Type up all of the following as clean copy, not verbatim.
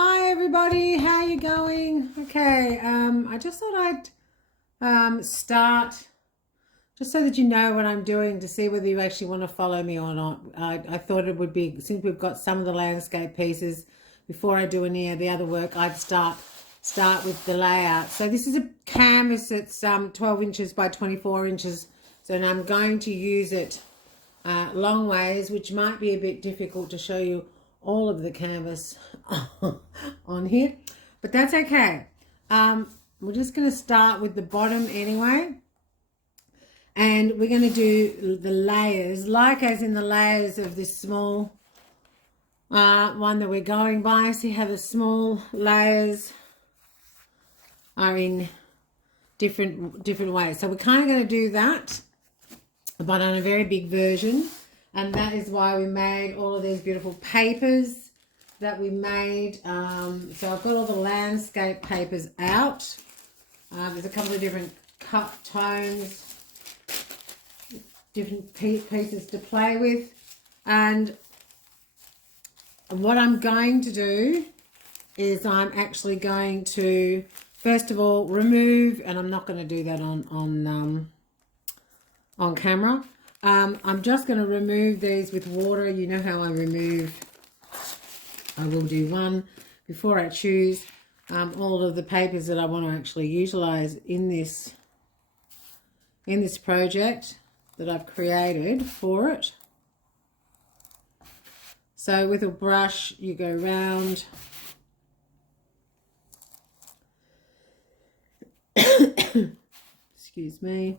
Hi everybody, how you going? Okay, I just thought I'd start just so that you know what I'm doing to see whether you actually want to follow me or not. I thought it would be, since we've got some of the landscape pieces, before I do any of the other work, I'd start with the layout. So this is a canvas that's 12 inches by 24 inches. So now I'm going to use it long ways, which might be a bit difficult to show you all of the canvas on here, but that's okay. We're just going to start with the bottom anyway, and we're going to do the layers, like as in the layers of this small one that we're going by. See how the small layers are in different ways. So we're kind of going to do that, but on a very big version. And that is why we made all of these beautiful papers that we made. So I've got all the landscape papers out. There's a couple of different cut tones, different pieces to play with. And what I'm going to do is I'm actually going to, first of all, remove, and I'm not going to do that on camera. I'm just going to remove these with water. You know how I remove. I will do one before I choose all of the papers that I want to actually utilize in this project that I've created for it. So with a brush, you go round. Excuse me.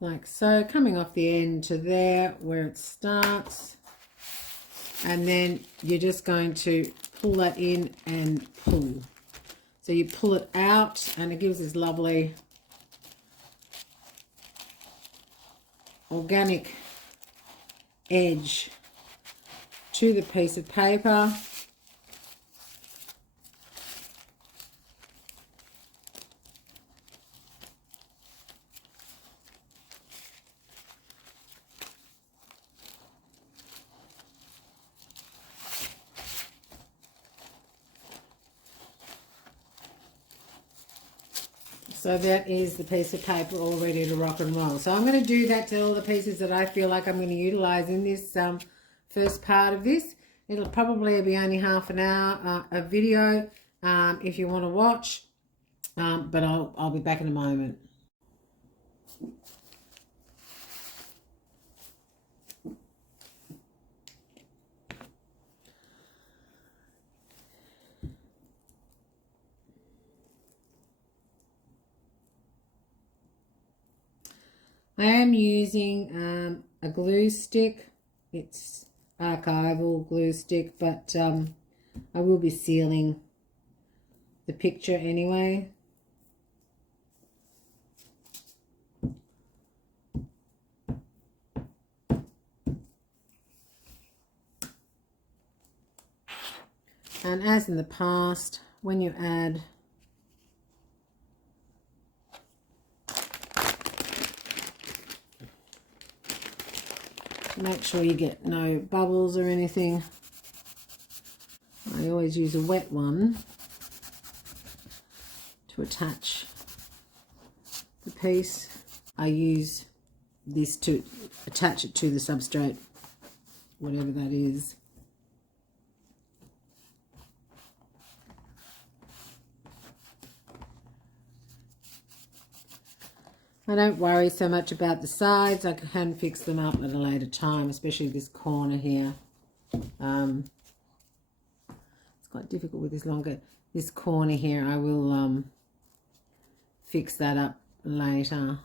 Like so, coming off the end to there where it starts, and then you're just going to pull that in and pull. So you pull it out and it gives this lovely organic edge to the piece of paper. So that is the piece of paper all ready to rock and roll. So I'm going to do that to all the pieces that I feel like I'm going to utilize in this first part of this. It'll probably be only half an hour of video if you want to watch, but I'll be back in a moment. I am using a glue stick. It's archival glue stick, but I will be sealing the picture anyway. And as in the past, when you add make sure you get no bubbles or anything. I always use a wet one to attach the piece. I use this to attach it to the substrate, whatever that is. I don't worry so much about the sides. I can fix them up at a later time, especially this corner here. It's quite difficult with this longer. This corner here, I will fix that up later.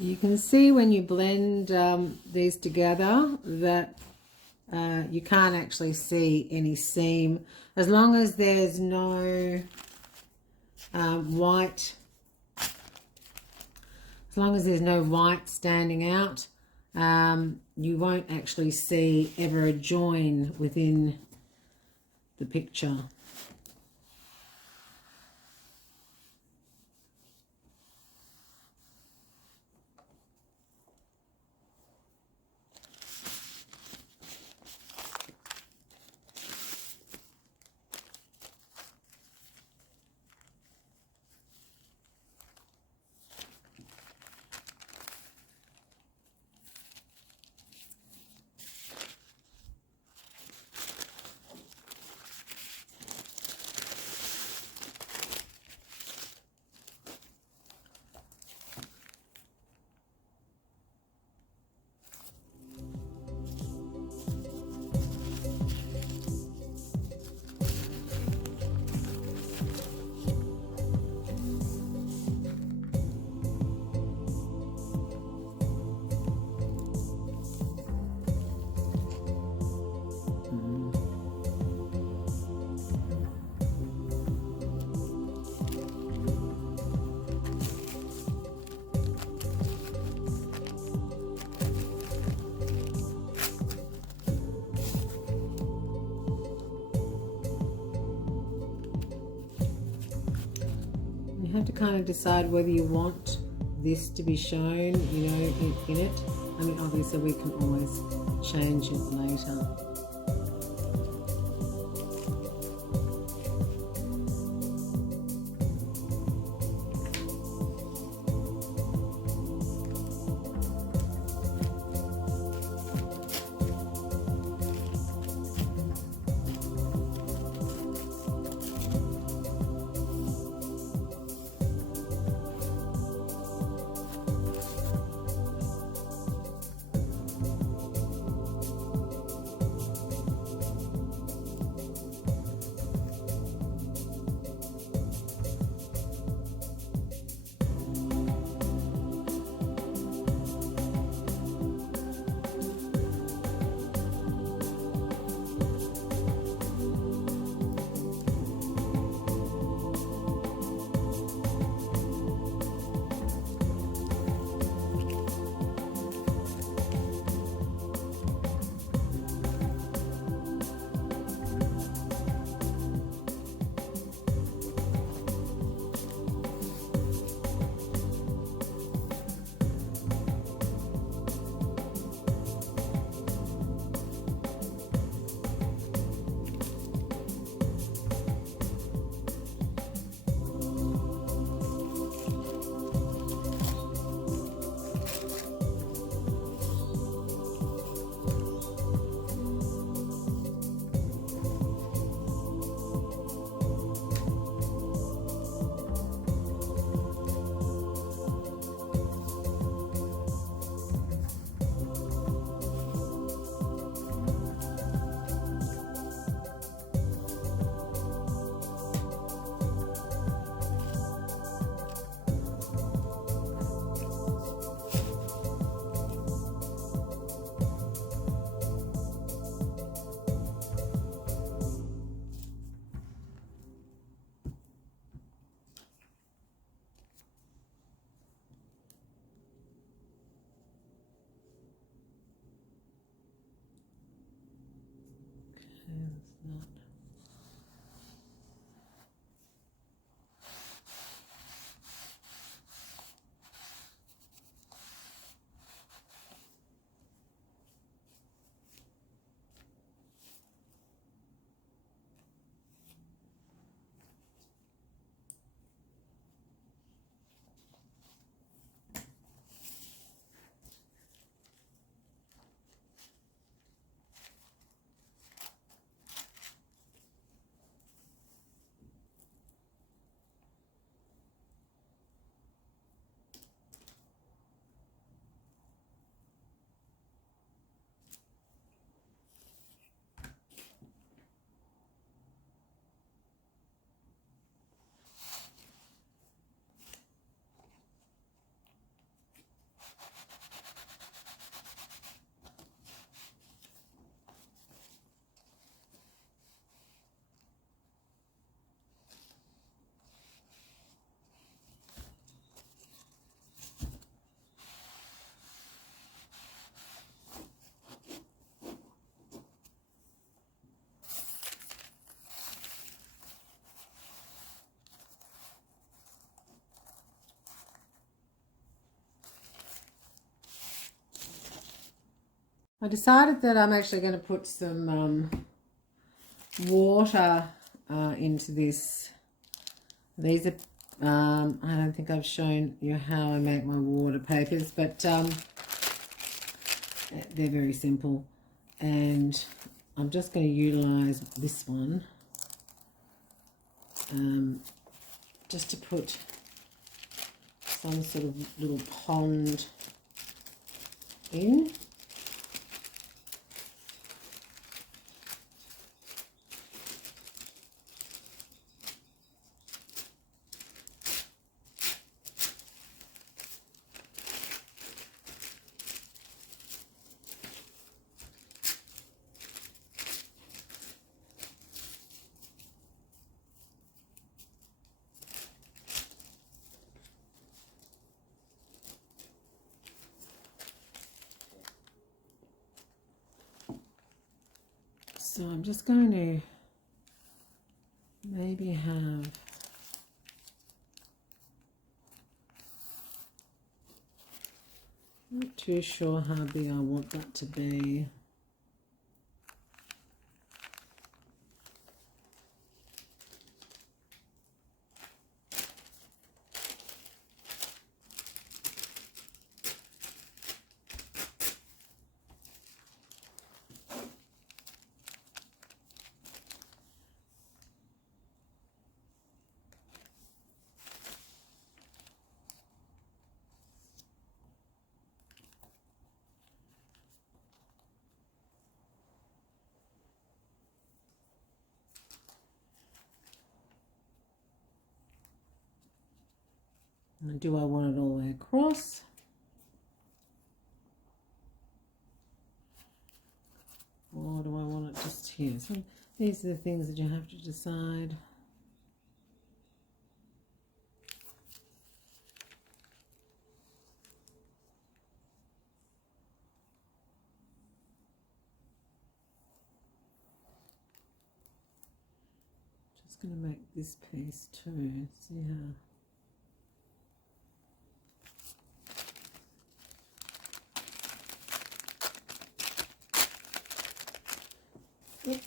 You can see when you blend these together that you can't actually see any seam as long as there's no white. As long as there's no white standing out, you won't actually see ever a join within the picture. You have to kind of decide whether you want this to be shown, you know, in it. I mean, obviously we can always change it later. I decided that I'm actually going to put some water into this. These are, I don't think I've shown you how I make my water papers, but they're very simple. And I'm just going to utilize this one just to put some sort of little pond in. So I'm just going to maybe have not too sure how big I want that to be. And do I want it all the way across? Or do I want it just here? So these are the things that you have to decide. Just going to make this piece too. See how. Yep.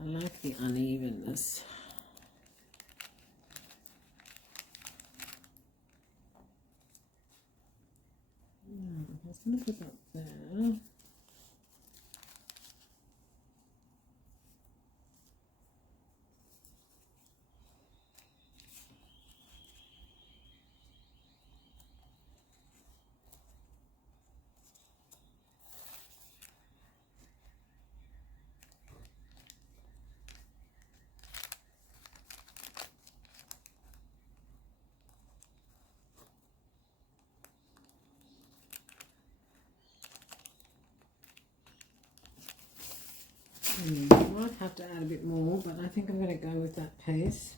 I like the unevenness. I was going to put that there. I might have to add a bit more, but I think I'm going to go with that piece.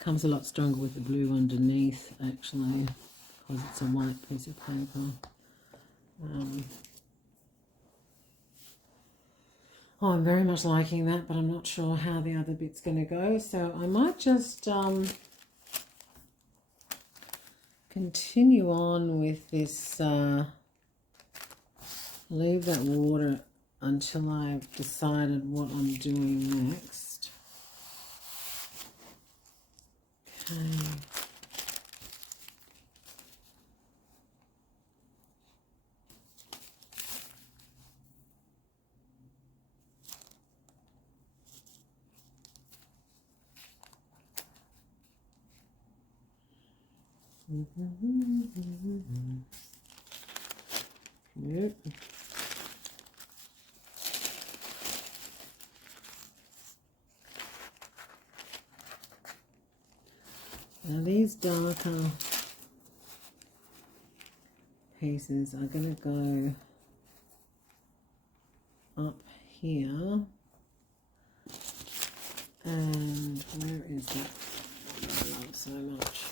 Comes a lot stronger with the blue underneath, actually, because it's a white piece of paper. Oh, I'm very much liking that, but I'm not sure how the other bit's going to go. So I might just continue on with this, leave that water until I've decided what I'm doing next. Okay. Yep. Now these darker pieces are going to go up here, and where is that? I love so much.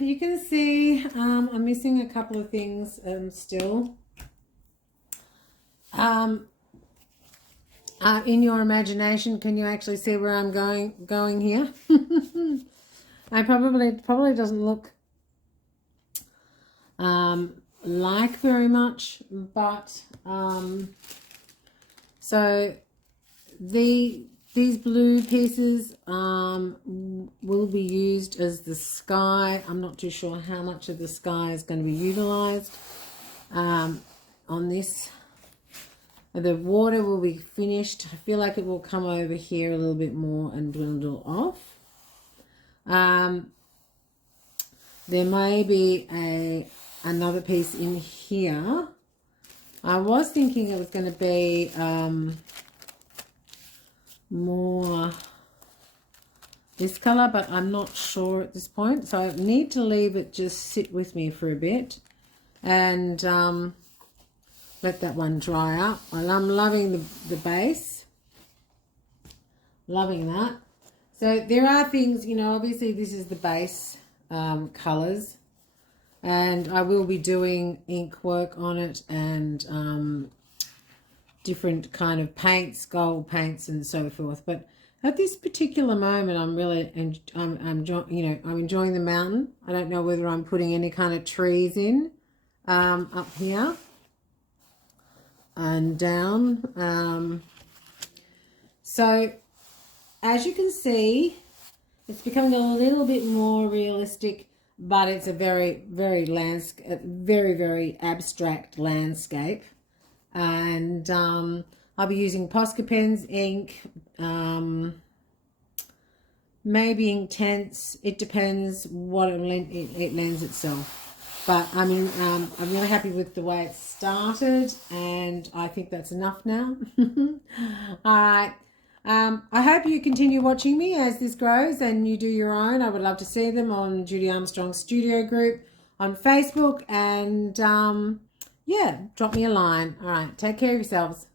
you can see I'm missing a couple of things still. In your imagination, can you actually see where I'm going here? I probably doesn't look like very much, but so these blue pieces will be used as the sky. I'm not too sure how much of the sky is going to be utilized on this. The water will be finished. I feel like it will come over here a little bit more and dwindle off. There may be another piece in here. I was thinking it was going to be more this color, but I'm not sure at this point. So I need to leave it just sit with me for a bit and let that one dry up. Well, I'm loving the base. Loving that. So there are things, you know, obviously this is the base colors, and I will be doing ink work on it and different kind of paints, gold paints and so forth. But at this particular moment, I'm really, I'm enjoying the mountain. I don't know whether I'm putting any kind of trees in up here and down. So as you can see, it's becoming a little bit more realistic, but it's a very, very very abstract landscape. And I'll be using Posca pens, ink, maybe Inktense. It depends what it lends itself. But I mean, I'm really happy with the way it started, and I think that's enough now. All right. I hope you continue watching me as this grows and you do your own. I would love to see them on Judy Armstrong Studio Group on Facebook, and yeah, drop me a line. All right, take care of yourselves.